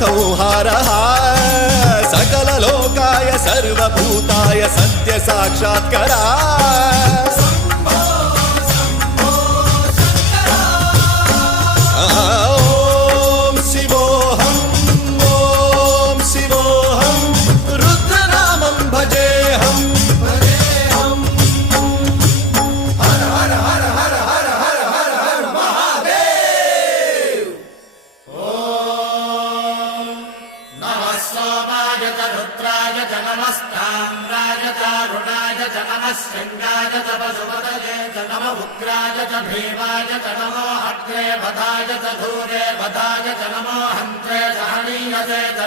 संहारः सकल लोकाय सर्वभूताय सत्य साक्षात्करा ओम शिवोऽहम् ओम शिवोऽहम् रुद्रनामं भजेऽहम् हर हर हर हर हर हर हर हर महादेव। ओम नमः सोमाय च रुद्राय च नमस्ताम्राय च अरुणाय च नमः शृङ्गाय च पशुपतये च नमः उग्राय च भीमाय च नमो अग्रे वधाय च धूरे वधाय च नमो हन्त्रे सहनीयसे च